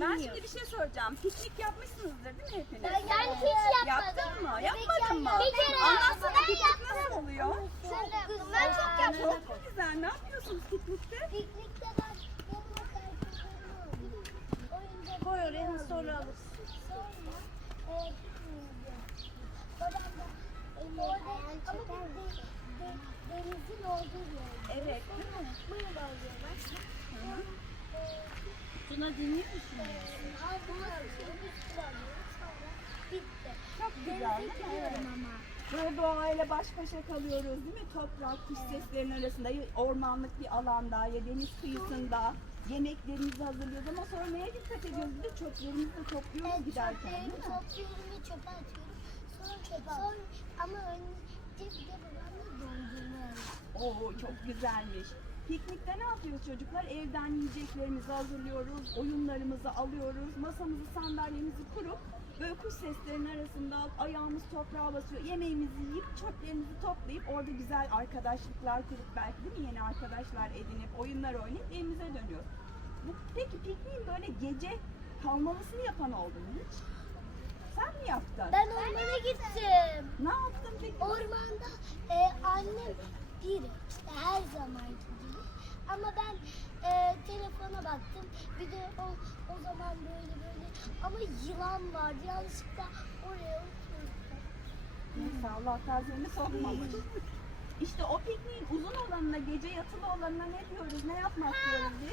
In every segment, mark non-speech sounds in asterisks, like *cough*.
Ben şimdi bir şey soracağım. Piknik yapmışsınızdır değil mi hepiniz? Ben hiç yapmadım. Yaptın mı? Yapmadın mı? Bir kere Anlatsana piknik nasıl oluyor? Çok Ben çok yaptım. Çok güzel. Ne yapıyorsunuz piknikte? Piknikte ben Koy oraya sonra alırsın. Sonra e. Oradan da denizin olduğu yer. Evet. Böyle alıyorlar. Tuna dinliyor musun? Bitti. Çok güzel Denize değil mi? gidiyorum ama. Böyle doğayla baş başa kalıyoruz değil mi? Toprak, kuş seslerinin arasında, ormanlık bir alanda ya deniz kıyısında yemeklerimizi hazırlıyoruz ama sonra neye dikkat ediyoruz? Bir de çöplerimizi de topluyoruz Evet, giderken değil mi? topluyorum ve çöpe atıyorum. Sonra çöpe Sonra, ama önce bir de babamla dondurma. Oo çok güzelmiş. Piknikte ne yapıyoruz çocuklar? Evden yiyeceklerimizi hazırlıyoruz, oyunlarımızı alıyoruz, masamızı, sandalyemizi kurup böyle kuş seslerinin arasında ayağımız toprağa basıyor. Yemeğimizi yiyip çöplerimizi toplayıp orada güzel arkadaşlıklar kurup belki değil mi yeni arkadaşlar edinip oyunlar oynayıp evimize dönüyoruz. Bu, peki pikniğin böyle gece kalmamasını yapan oldu mu hiç? Sen mi yaptın? Ben ormana gittim. Ne yaptın peki? Ormanda e, annem bir işte her gibi. Ama ben e, telefona baktım. Bir de o, o zaman böyle böyle ama yılan vardı. Yanlışlıkla oraya oturdum. Neyse Allah kalbimi sokmamış. *laughs* İşte o pikniğin uzun olanına, gece yatılı olanına ne diyoruz, ne yapmak diyoruz biz?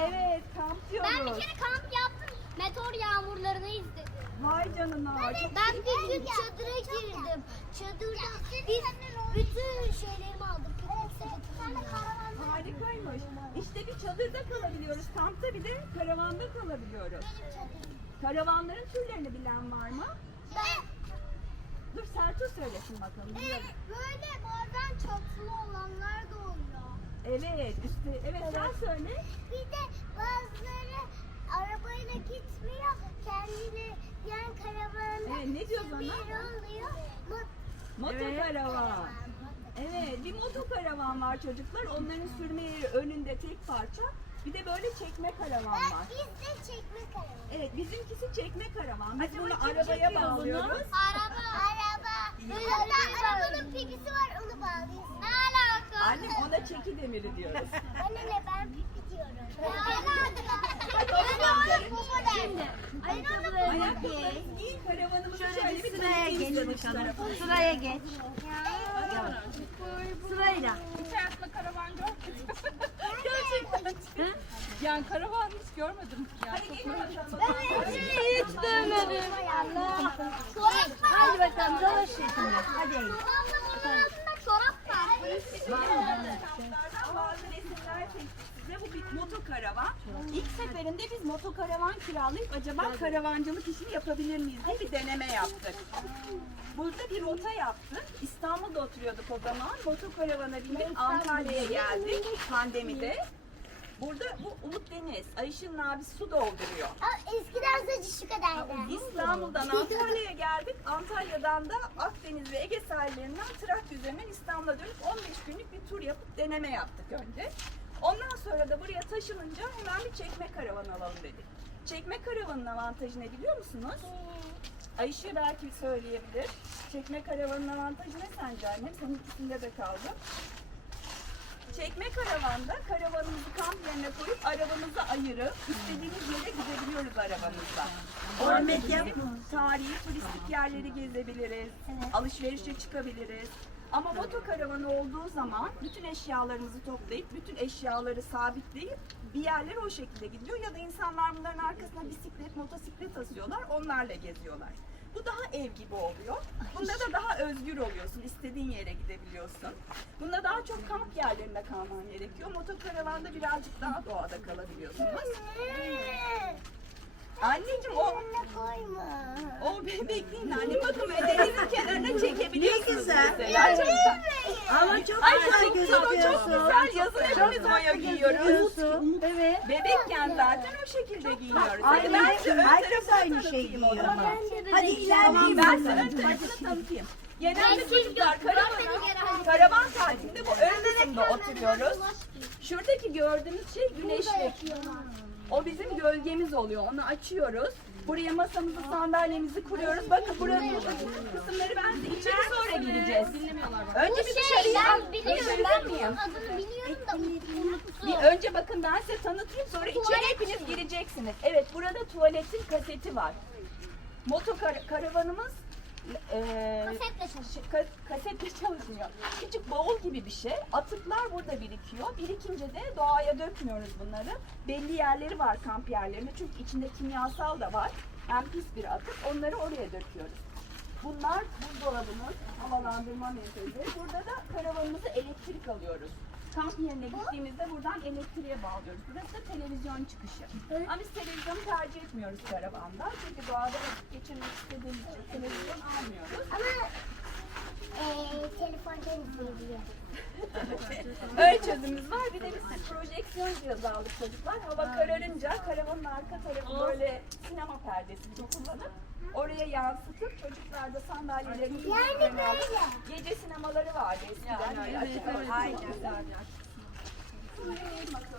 Evet, kamp diyoruz. Ben bir kere kamp yaptım. Meteor yağmurlarını izledim. Vay canına. Ben bir gün çadıra girdim. Çadırda biz bütün şeylerimi aldık. Piknik sepetimi aldım. harikaymış. İşte bir çadırda kalabiliyoruz, kampta bir de karavanda kalabiliyoruz. Karavanların türlerini bilen var mı? Ben Dur Sertu söylesin bakalım. duyalım. böyle bazen çatılı olanlar da oluyor. Evet, üstü, evet sen söyle. Bir de bazıları arabayla gitmiyor. Kendileri yan karavanda Evet, ne ona? oluyor. Mut- Motokaravan. Evet, bir motokaravan var çocuklar. Onların sürme yeri önünde tek parça. Bir de böyle çekme karavan var. Ben biz de çekme karavan. Evet, bizimkisi çekme karavan. Biz Acaba bunu kim arabaya çekiyor bunu? bağlıyoruz. Araba. Araba. Hatta arabanın pipisi var onu bağlıyorsun. Ne alaka? Annem ona çeki demiri diyoruz. Anne ne ben pipi diyorum. Ne alaka? Hadi o zaman gelin. Şimdi. Ayakkabılarınızı giyin, karavanımızı şöyle bir Sıraya tanıtayım geç size dış bakalım. tarafa. Sıraya geç. Sırayla. Hayatımda karavan görmedim. Gerçekten. Yani karavan hiç görmedim. Yani çok bakalım. Hiç dövmedim. Allah. Hadi bakalım dolaşın şimdi. Hadi. Çorap var. Kamplardan bazı resimler çektik size. Bu bir motokaravan. İlk seferinde biz motokaravan kiralayıp acaba karavancılık işini yapabilir miyiz diye bir deneme yaptık. Burada bir rota yaptık. İstanbul'da oturuyorduk o zaman. Motokaravana bindik Antalya'ya geldik pandemide. Burada bu Umut Deniz, Ayşe'nin abisi su dolduruyor. Aa, Eskiden saçı şu kadardı. İstanbul'dan Antalya'ya geldik. Antalya'dan da Akdeniz ve Ege sahillerinden Trakya üzerinden İstanbul'a dönüp 15 günlük bir tur yapıp deneme yaptık önce. Ondan sonra da buraya taşınınca hemen bir çekme karavan alalım dedik. Çekme karavanın avantajı ne biliyor musunuz? Ayşe belki söyleyebilir. Çekme karavanın avantajı ne sence annem? Senin ikisinde de kaldı. Çekme karavanda karavanımızı kamp yerine koyup arabamızı ayırıp istediğimiz yere gidebiliyoruz arabamızla. Orada gidip tarihi turistik yerleri gezebiliriz, alışverişe çıkabiliriz. Ama motokaravan olduğu zaman bütün eşyalarımızı toplayıp bütün eşyaları sabitleyip bir yerlere o şekilde gidiyor ya da insanlar bunların arkasına bisiklet, motosiklet asıyorlar, onlarla geziyorlar. Bu daha ev gibi oluyor. Bunda da daha özgür oluyorsun. istediğin yere gidebiliyorsun. Bunda daha çok kamp yerlerinde kalman gerekiyor. Motokaravanda birazcık daha doğada kalabiliyorsunuz. Anneciğim o Anne koyma. o bebekliğin anne bakın böyle denizin kenarına çekebiliyorsunuz. Ne güzel. mesela. Çok. Ama çok Ay güzel çok güzel, o çok gözüküyorsun. güzel. Yazın hepimiz mayo giyiyoruz. Gözüküyorsun. Evet. Bebekken zaten o şekilde giyiniyoruz. Hadi ben size ön herkes tarafını aynı şeyi tanıtayım o giyiyor zaman. ama. Ben de Hadi ilerleyin Ben size ön tarafını tanıtayım. Genelde çocuklar siz gör- karavan, görmedin yere hadi. karavan tatilinde bu ön kısımda oturuyoruz. Şuradaki gördüğünüz şey güneşlik. O bizim gölgemiz oluyor. Onu açıyoruz. Buraya masamızı, sandalyemizi kuruyoruz. Bakın buranın kısımları ben size içeri sonra gireceğiz. Önce bir dışarıya ben biliyorum. Ben bunun adını biliyorum da unuttum. bir önce bakın ben size tanıtayım sonra içeri hepiniz gireceksiniz. Evet burada tuvaletin kaseti var. Moto kar- karavanımız eee Kasetle çalışıyor. Ka- kasetle çalışmıyor. Küçük bavul gibi bir şey. Atıklar burada birikiyor. Birikince de doğaya dökmüyoruz bunları. Belli yerleri var kamp yerlerinde. Çünkü içinde kimyasal da var. Hem pis bir atık. Onları oraya döküyoruz. Bunlar buzdolabımız, havalandırma metodi. Burada da karavanımıza elektrik alıyoruz. Kamp yerine gittiğimizde buradan elektriğe bağlıyoruz. Burası da televizyon çıkışı. Ama biz televizyonu tercih etmiyoruz karavanda. Çünkü doğada vakit geçirmek istediğimiz için televizyon almıyoruz. Ama eee telefondan izleyebiliyorum. Öyle çözümümüz var. Bir de biz projeksiyon cihazı aldık çocuklar. Hava kararınca karavanın arka tarafı böyle sinema perdesi gibi kullanıp oraya yansıtıp çocuklar da sandalyelerini Yani böyle. Gece sinemaları vardı eskiden. böyle açık hava. Aynen.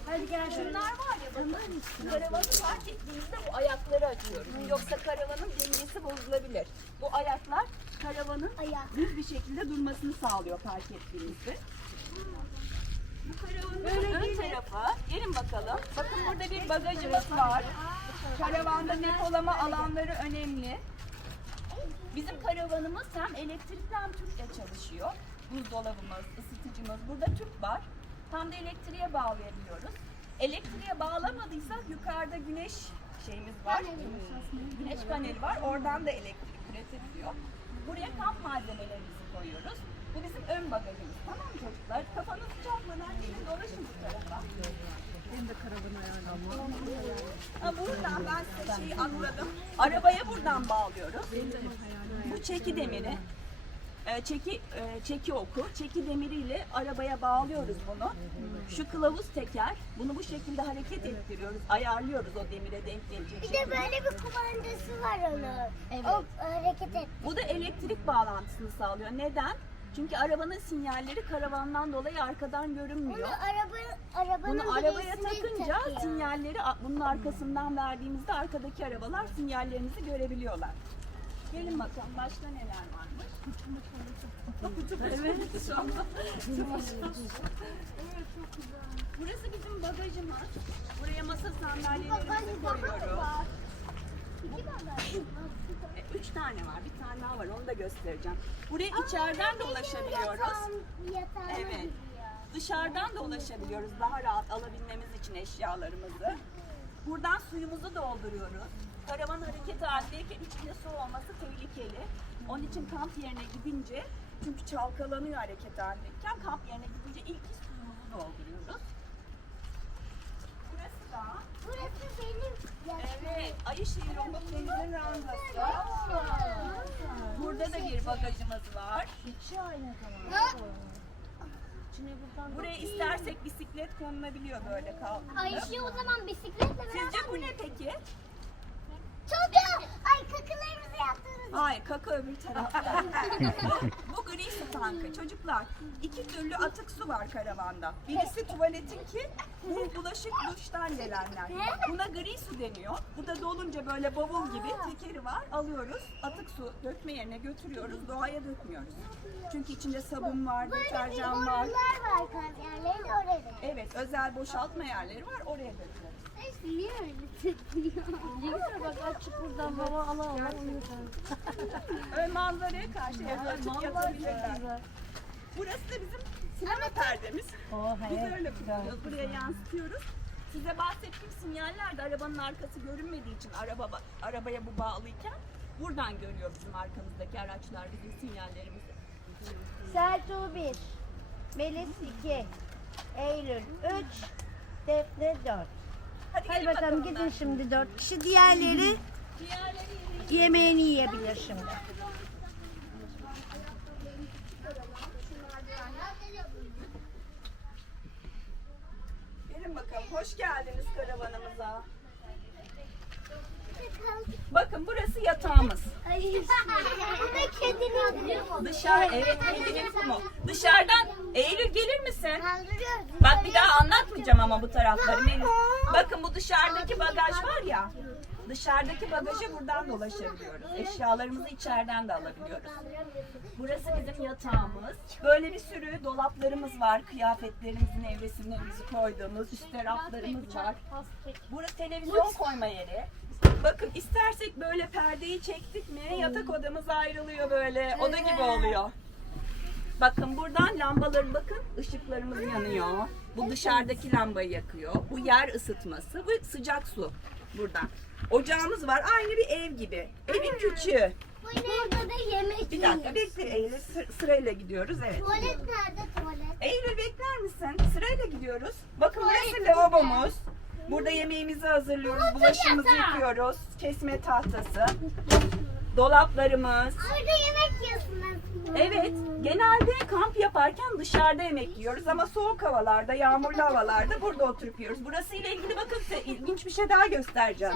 Hadi gel. Şunlar var ya bakın. Karavanı fark ettiğimizde bu ayakları açıyoruz. Yoksa karavanın dengesi bozulabilir. Bu ayaklar karavanın Ayak. düz bir şekilde durmasını sağlıyor fark ettiğimizde. Bu karavanın ön tarafı. Gelin bakalım. Bakın burada bir bagajımız var. Karavanda depolama alanları önemli. Bizim karavanımız hem elektrikli hem tüple çalışıyor. Buzdolabımız, ısıtıcımız. Burada tüp var. Tam da elektriğe bağlayabiliyoruz. Elektriğe bağlamadıysak yukarıda güneş şeyimiz var. Güneş paneli var. Oradan da elektrik üretiliyor. Buraya kamp malzemelerimizi koyuyoruz. Bu bizim ön bagajımız. Tamam mı çocuklar? Kafanızı çarpmadan gelin dolaşın bu tarafa. Benim de karavan Ha, buradan ben size şeyi atladım. Arabaya buradan bağlıyoruz. Bu çeki demiri. E, Çeki, e, çeki oku. Çeki demiriyle arabaya bağlıyoruz bunu. Şu kılavuz teker. Bunu bu şekilde hareket ettiriyoruz. Ayarlıyoruz o demire denk gelecek Bir şekilde. de böyle bir kumandası var onun. O hareket et. Bu da elektrik bağlantısını sağlıyor. Neden? Çünkü arabanın sinyalleri karavandan dolayı arkadan Bunu görünmüyor. araba, arabanın Bunu arabaya takınca takıyor. sinyalleri a- bunun arkasından verdiğimizde arkadaki arabalar sinyallerinizi görebiliyorlar. Gelin bakalım başka neler varmış. evet şu anda. Burası bizim bagajımız. Buraya masa sandalyelerimizi koyuyoruz. İki bagaj. E, Üç tane var. Bir tane daha var. Onu da göstereceğim. Buraya içeriden de ulaşabiliyoruz. Yatağıma Evet. giriyor. Dışarıdan da ulaşabiliyoruz daha rahat alabilmemiz için eşyalarımızı. Buradan suyumuzu dolduruyoruz. Karavan hareket halindeyken içinde su olması tehlikeli. Onun için kamp yerine gidince çünkü çalkalanıyor hareket halindeyken kamp yerine gidince ilk suyumuzu dolduruyoruz. Burası da Burası benim evet Ayşehir Homoteniz'in randası. Burada da bir bagajımız var. Buraya istersek bisiklet konulabiliyor böyle kaldırılıp. Ayşe o zaman bisikletle beraber Sizce bu ne peki? Çocuğum, ay kakılarımızı yaptınız. Hayır kaka öbür tarafta. *laughs* bu gri su tankı. Çocuklar iki türlü atık su var karavanda. Birisi tuvaletinki, bu bulaşık duştan gelenler. Buna gri su deniyor. Bu da dolunca böyle bavul gibi tekeri var. Alıyoruz. Atık su dökme yerine götürüyoruz. Doğaya dökmüyoruz. Çünkü içinde sabun var, deterjan var. var kamyonların orada. Evet özel boşaltma yerleri var. Oraya döküyoruz. Niye öyle tepiniyor? Bak açık buradan baba ala ala Ön manzaraya karşı açık yatabilirler. Burası da bizim sinema perdemiz. Oh Biz öyle kullanıyoruz. Buraya yansıtıyoruz. Size bahsettiğim sinyaller de arabanın arkası görünmediği için araba arabaya bu bağlıyken buradan görüyor bizim arkamızdaki araçlar bizim sinyallerimizi. Seltuğ 1, Melis 2, Eylül 3, Defne 4. Hadi, Hadi bakalım ben. gidin şimdi 4 kişi. Diğerleri Diğerleri yemeğini yiyebilir şimdi. Gelin bakalım. Hoş geldiniz karavanımıza. Bakın burası yatağımız. Ay, bu da kedinin Dışarı evet kedinin kumu. Dışarıdan Eylül gelir misin? Bak bir daha anlatmayacağım ama bu tarafları. Bakın bu dışarıdaki bagaj var ya. Dışarıdaki bagajı buradan dolaşabiliyoruz. Eşyalarımızı içeriden de alabiliyoruz. Burası bizim yatağımız. Böyle bir sürü dolaplarımız var. Kıyafetlerimizi, nevresimlerimizi koyduğumuz üstte raflarımız var. Burası televizyon koyma yeri. Bakın istersek böyle perdeyi çektik mi yatak odamız ayrılıyor böyle. Oda gibi oluyor. Bakın buradan lambaları bakın ışıklarımız yanıyor. Bu dışarıdaki lambayı yakıyor. Bu yer ısıtması. Bu sıcak su buradan. Ocağımız var. Aynı bir ev gibi. Evin küçüğü. Burada da yemek Bir dakika bekle Eylül. Sı- Sırayla gidiyoruz. Evet. Tuvalet nerede tuvalet? Eylül bekler misin? Sırayla gidiyoruz. Bakın burası lavabomuz. Burada yemeğimizi hazırlıyoruz. Bulaşığımızı yıkıyoruz. Kesme tahtası. Dolaplarımız. Burada yemek yiyorsun aslında. Evet, genelde kamp yaparken dışarıda yemek yiyoruz ama soğuk havalarda, yağmurlu havalarda burada oturup yiyoruz. Burası ile ilgili bakın size ilginç bir şey daha göstereceğim.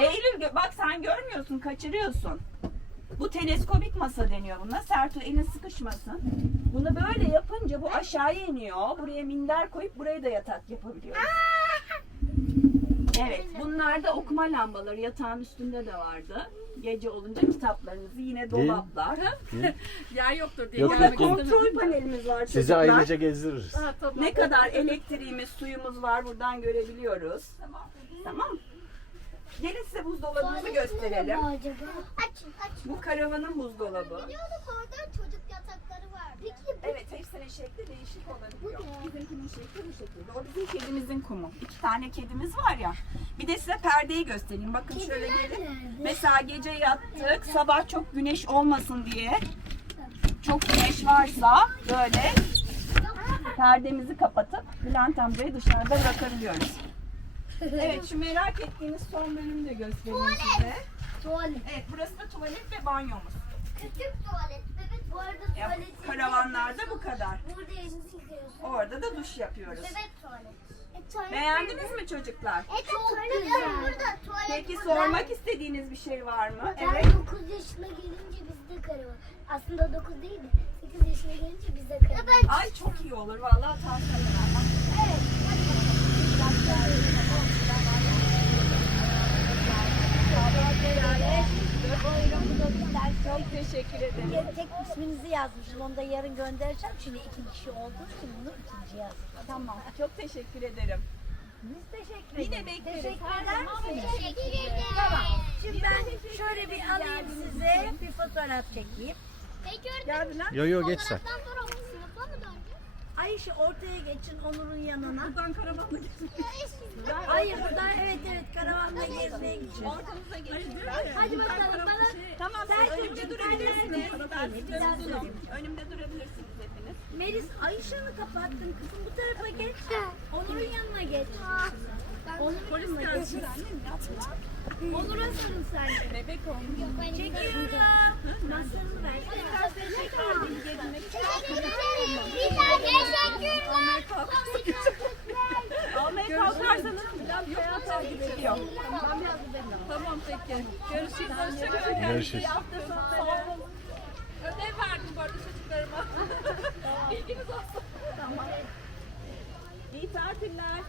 Eylül bak sen görmüyorsun, kaçırıyorsun. Bu teleskobik masa deniyor buna. Sertu elin sıkışmasın. Bunu böyle yapınca bu aşağıya iniyor. Buraya minder koyup buraya da yatak yapabiliyoruz. Evet, bunlar da okuma lambaları yatağın üstünde de vardı. Gece olunca kitaplarınızı yine dolaplar. *laughs* Yer yoktur diye. Yok, Burada yok, yok. kontrol panelimiz var Sizi çocuklar. ayrıca gezdiririz. Ha, tamam. Ne kadar elektriğimiz, suyumuz var buradan görebiliyoruz. Tamam. Gelin size buzdolabımızı gösterelim. Acaba? Açın açın. Bu karavanın buzdolabı. Biliyorduk orada çocuk yatakları var. Peki bu Evet hepsinin şekli değişik olabiliyor. Bizimkinin şekli bu şekilde. O bizim kedimizin kumu. İki tane kedimiz var ya. Bir de size perdeyi göstereyim. Bakın şöyle gelin. Mesela gece yattık. Sabah çok güneş olmasın diye. Çok güneş varsa böyle perdemizi kapatıp Bülent amcayı dışarıda bırakabiliyoruz. Evet şu merak ettiğiniz son bölümü de göstereyim size. tuvalet. Evet burası da tuvalet ve banyomuz. Küçük tuvalet. Evet bu arada Ya, tuvalet. karavanlarda bu kadar. Burada yıkıyorsun. Orada da duş yapıyoruz. Bebek tuvalet. E, tuvalet Beğendiniz mi çocuklar? Evet çok güzel. Burada tuvalet Peki burada. sormak istediğiniz bir şey var mı? Ben Evet. 9 yaşına gelince bizde karavan. Aslında 9 değil de 8 yaşına gelince bizde karavan. ben Ay çok iyi olur vallahi tavsiye ederim. evet. Çok teşekkür ederim. Tek isminizi yazmışım. Onu da yarın göndereceğim. Şimdi iki kişi olduğu için bunu ikinci yazdım. Tamam. Çok teşekkür ederim. Biz teşekkür Yine ederiz. bekleriz. Teşekkür eder misiniz? Teşekkür ederim. Tamam. Şimdi ben şöyle bir alayım size. Bir fotoğraf çekeyim. Peki Bülent. Yo yo geç sen. Fotoğraftan sonra bu sınıfa mı döndün? Ayşe ortaya geçin Onur'un yanına. Buradan karavanla geçin. Hayır buradan evet evet karavanla gezmeye gideceğiz. Ortamıza geçin. Hadi bakalım bana. Tamam siz Sen önümde durabilirsiniz. Önümde durabilirsiniz hepiniz. Melis Ayşe'ni kapattın kızım bu tarafa geç. Onur'un yanına geç. Onur'un yanına geç. Onur'a sarıl sen. Bebek olmuş. Çekiyorum. Masanı ver. Ederim. Bir daha teşekkürler. Almaya kalkarsanız takip ediyor. Tamam peki. Görüşürüz. Hoşçakalın. Görüşürüz. Ödev verdim bu arada çocuklarıma. *laughs* İlginiz olsun. İyi tatiller.